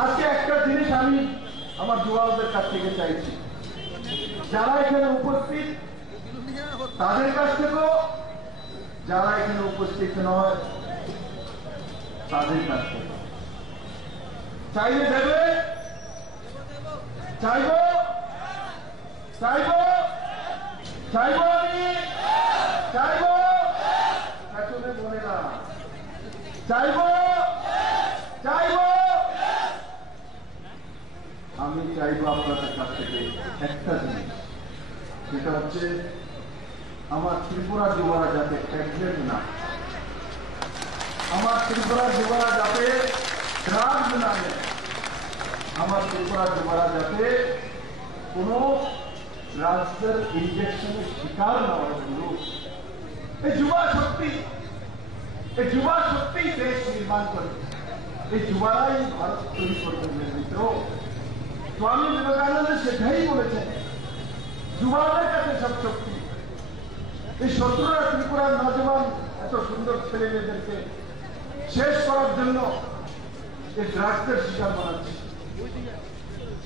আজকে একটা জিনিস আমি আমার যুবকদের কাছ থেকে চাইছি, যারা এখানে উপস্থিত তাদের কাছ থেকেও, যারা এখানে উপস্থিত নয় তাদের কাছ থেকে চাইলে দেবে, চাইব চাইব চাইব আমি চাইব, পেছনে বলে না, চাইব চাইব। আমি চাইব আপনাদের কাছ থেকে একটা জিনিস, সেটা হচ্ছে আমার ত্রিপুরা যুবরা যাতে প্রেগনেন্ট না, আমার ত্রিপুরা যুবরা যাতে ড্রাগস না নেয়, আমার ত্রিপুরা যুবরা যাতে কোনো ড্রাগসের ইনজেকশনের শিকার না হয়। এই যুবা শক্তি, এই যুবা শক্তি দেশ নির্মাণ করে, এই যুবারাই ভারত তৈরি করবেন মিত্র। স্বামী বিবেকানন্দ সেটাই বলেছেন, যুবাদের কাছে সব শক্তি। এই শত্রুরা ত্রিপুরার নজওয়ান এত সুন্দর ছেলে মেয়েদেরকে শেষ করার জন্য এই ড্রাগসের শিকার বানাচ্ছে।